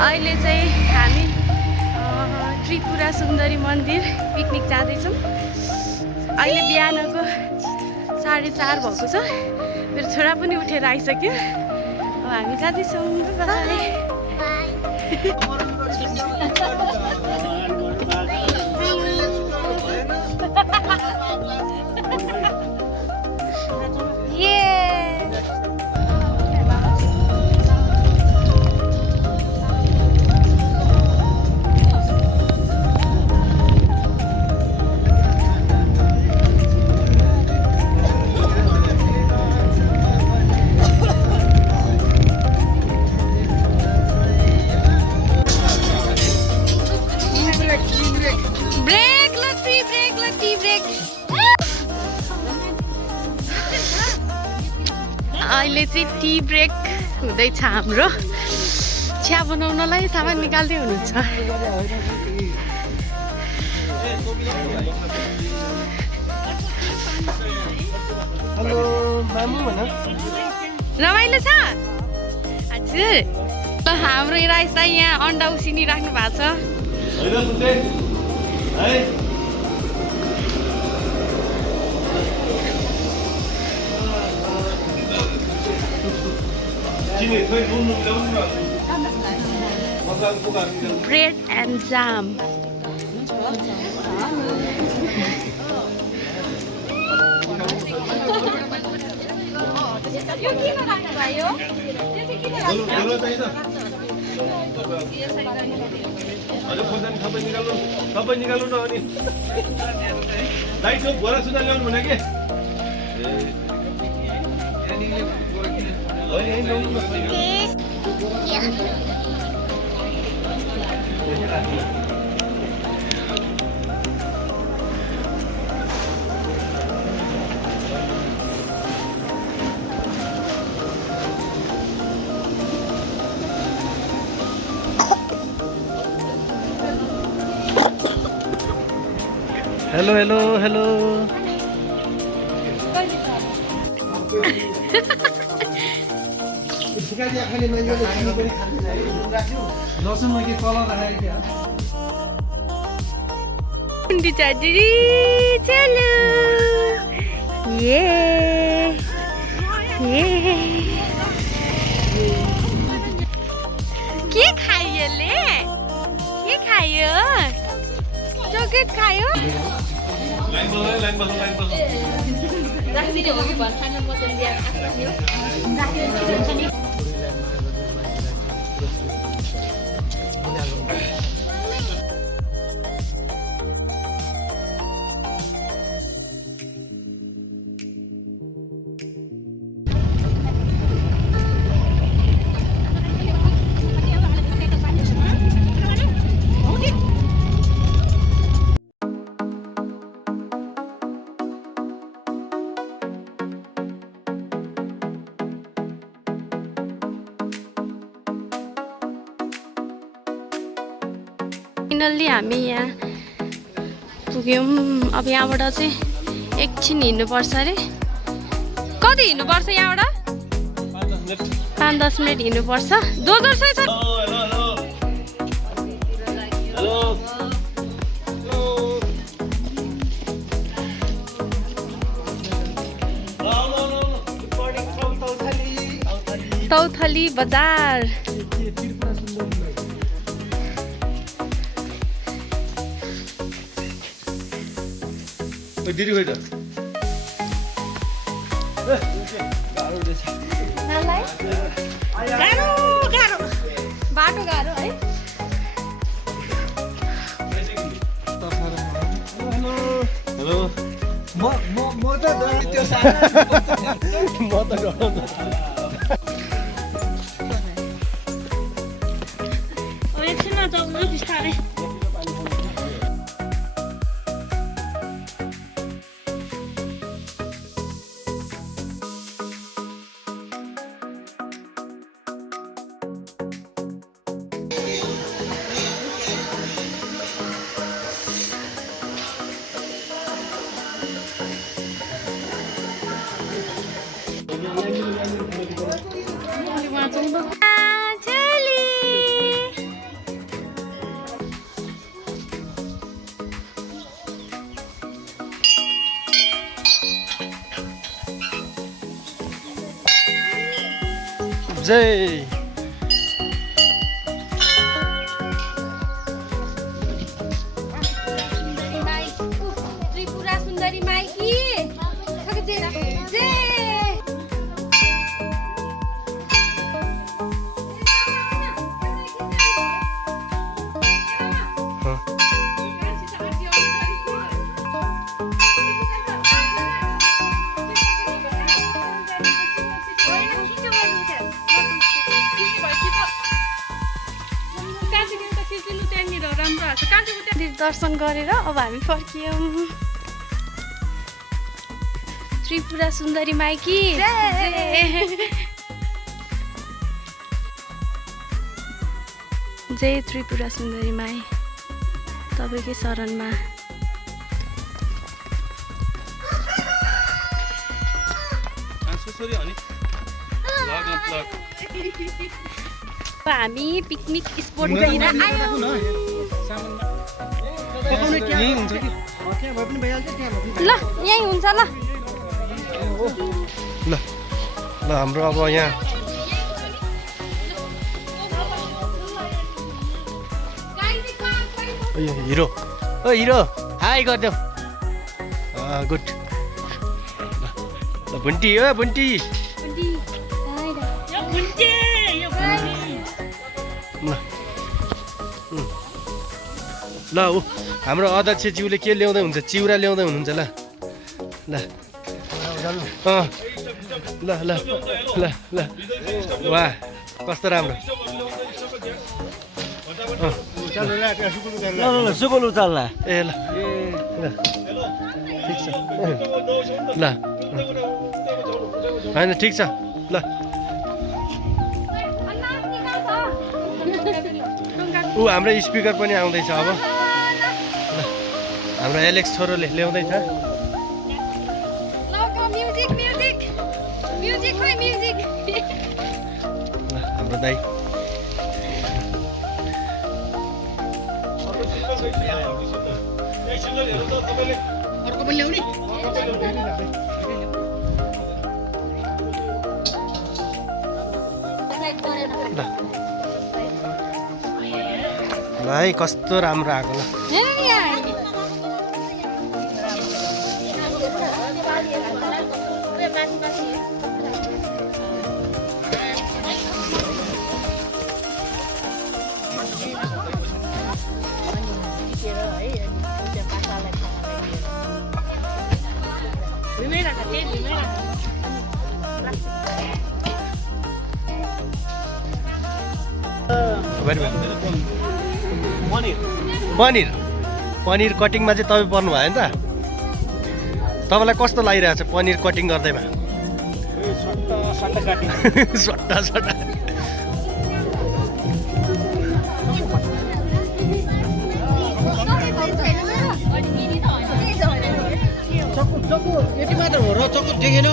अहिले चाहिँ हामी त्रिपुरा सुन्दरी मन्दिर पिकनिक जाँदैछौँ। अहिले बिहानको 4:30 भएको छ। मेरो छोरा पनि उठेर आइसक्यो। अब हामी जाँदैछौँ। बाई। अहिले चाहिँ टी ब्रेक हुँदैछ हाम्रो। चिया बनाउनलाई सामान निकाल्दै हुनुहुन्छ। रमाइलो छ हजुर। हाम्रो राइस चाहिँ यहाँ अन्डा उसिनी राख्नु भएको छ। Bread and jam. सबै निकाल्नु न अनि लाइट बोरा सुधा ल्याउनु भने के हेलो हेलो हेलो चलो ये के खायो ले? के खायो? चॉकलेट खायो? लाइन बस राखिदिने हो कि भन खानु म त ल्याएर राखिदिनु। फाइनल्ली हामी यहाँ पुग्यौँ। अब यहाँबाट चाहिँ एकछिन हिँड्नुपर्छ अरे। कति हिँड्नुपर्छ यहाँबाट? 5-10 मिनट हिँड्नुपर्छ। दोजर सही छ। तौथली बजार। दिदी खोइ त बाटो गाह्रो है। हेलो म त त्यो म त डराउँछु। एकछिन जाउँ बिस्तारै। जय त्रिपुरा सुन्दरी माइकी दर्शन गरेर अब हामी फर्कियौँ। त्रिपुरा सुन्दरी माइकी जय त्रिपुरा सुन्दरी माई तपाईँकै शरणमा। हामी पिकनिक स्पोटतिर आयौँ। ल यहीँ हुन्छ ल ल ल हाम्रो अब यहाँ हिरो ओ हिरो हाई गरिदेऊ गुड ल भुन्टी ओ भुन्टी ल ऊ हाम्रो अध्यक्षज्यूले के ल्याउँदै हुन्छ चिउरा ल्याउँदै हुनुहुन्छ ल ल ल ल ल ल वाह कस्तो राम्रो सुकुल उचाल्ला ए ल ल ठिक छ ल होइन ठिक छ ल ऊ हाम्रो स्पिकर पनि आउँदैछ अब हाम्रो एलेक्स छोरोले ल्याउँदैछ हाम्रो दाइ अर्को पनि ल्याउने ल है कस्तो राम्रो आएको ल पनिर पनिर कटिङमा चाहिँ तपाईँ पर्नु भयो नि त तपाईँलाई कस्तो लागिरहेको छ पनिर कटिङ गर्दैमा सट्टा सट्टा यति मात्र हो र चक्कु देखेन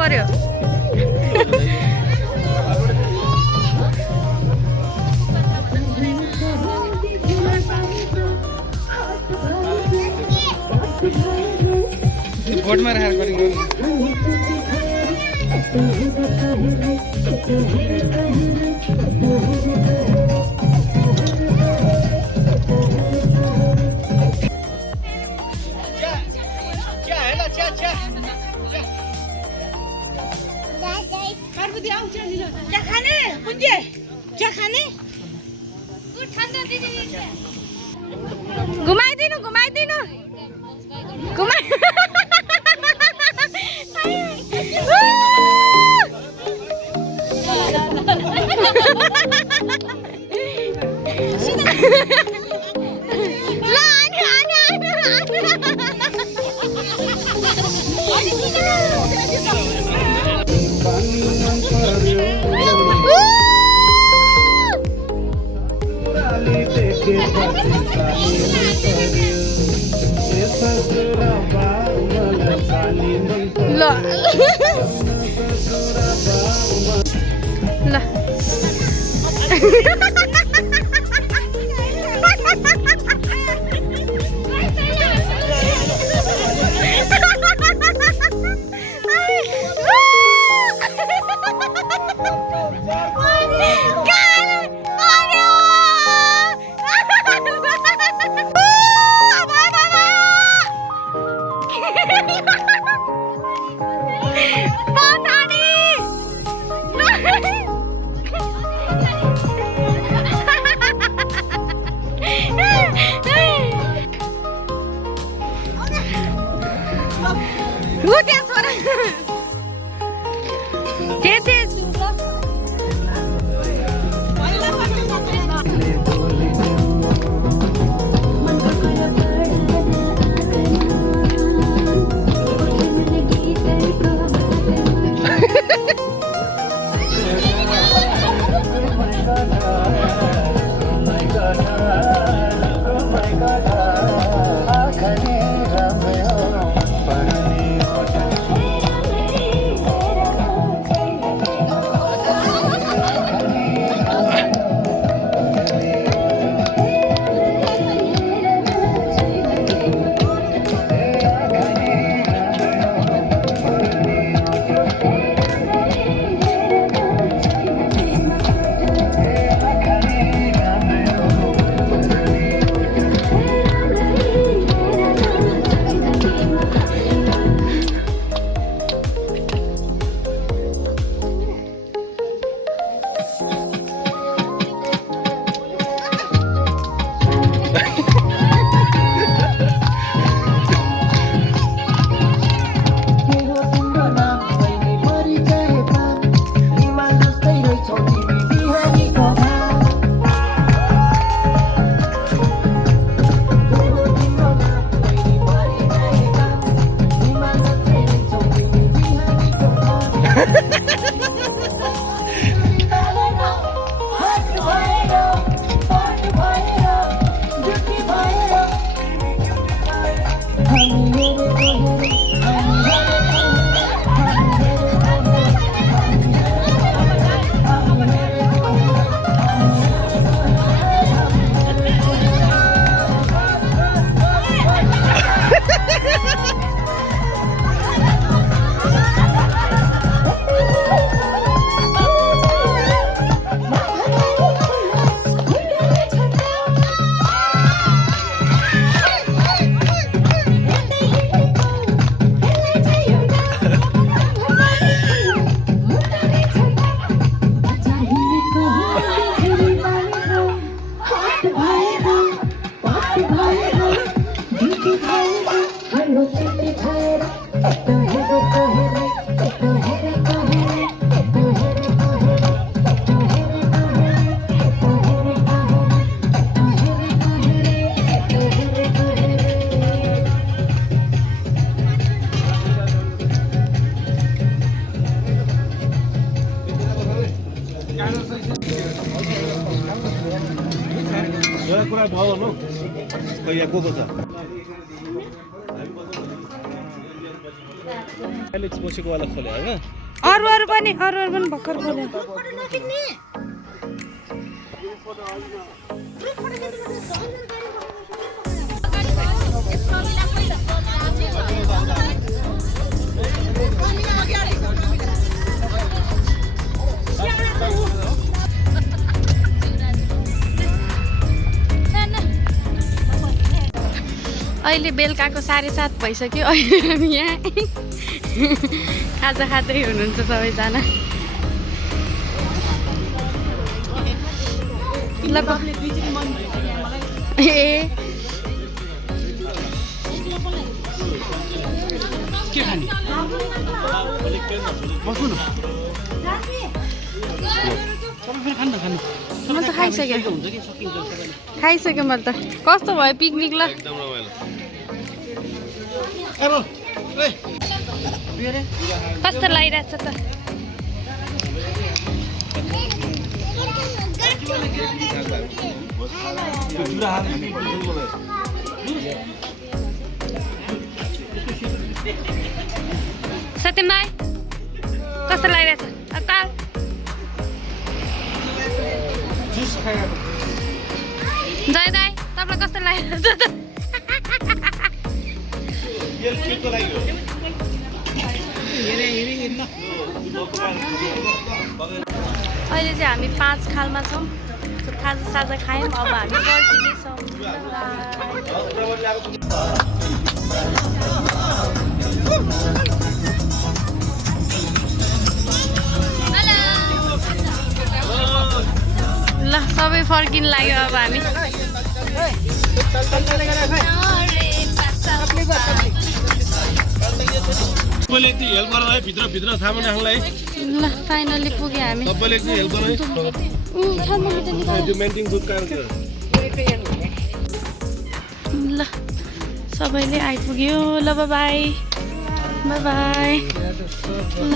पर्यो बोर्डमा राखेर कटिङ गर्नु क्या है ला क्या घुमाइदिनु घुमाइदिनु घुमाइ ल ल कुरा भयो भनौँ खै यहाँ को छ एलेक्स बसेको वाला खोले होइन अरू पनि भर्खर खोल्यो अहिले बेलुकाको 7:30 भइसक्यो अहिले हामी यहाँ खाजा खाँदै हुनुहुन्छ सबैजना ल ए के खाने बस्नु न तपाईँ खानु खानु म त खाइसकेँ हुन्छ कि सकिन्छ सबैले खाइसकेँ मैले त कस्तो भयो पिकनिक ल एकदम रमाइलो ए बोल ए रे कस्तो लागिरहेछ त सत्यमाई कस्तो लागिरहेछ अकाल जुस खाएर जय दाई तपाईँलाई कस्तो लागिरहेछ त यो केको लागि हो अहिले चाहिँ हामी 5 खालमा छौँ खाजा साजा खायौँ अब हामी फर्किनेछौँ ल सबै फर्किन लाग्यो अब हामी सबैले एकदिन हेल्प गर है भित्र सामान राख्नलाई ल फाइनली पुग्यो हामी सबैले एकदिन हेल्प गर है त्यो मेन्टेन गुड काम गर ल सबैले आइपुग्यो ल बाई बाई ल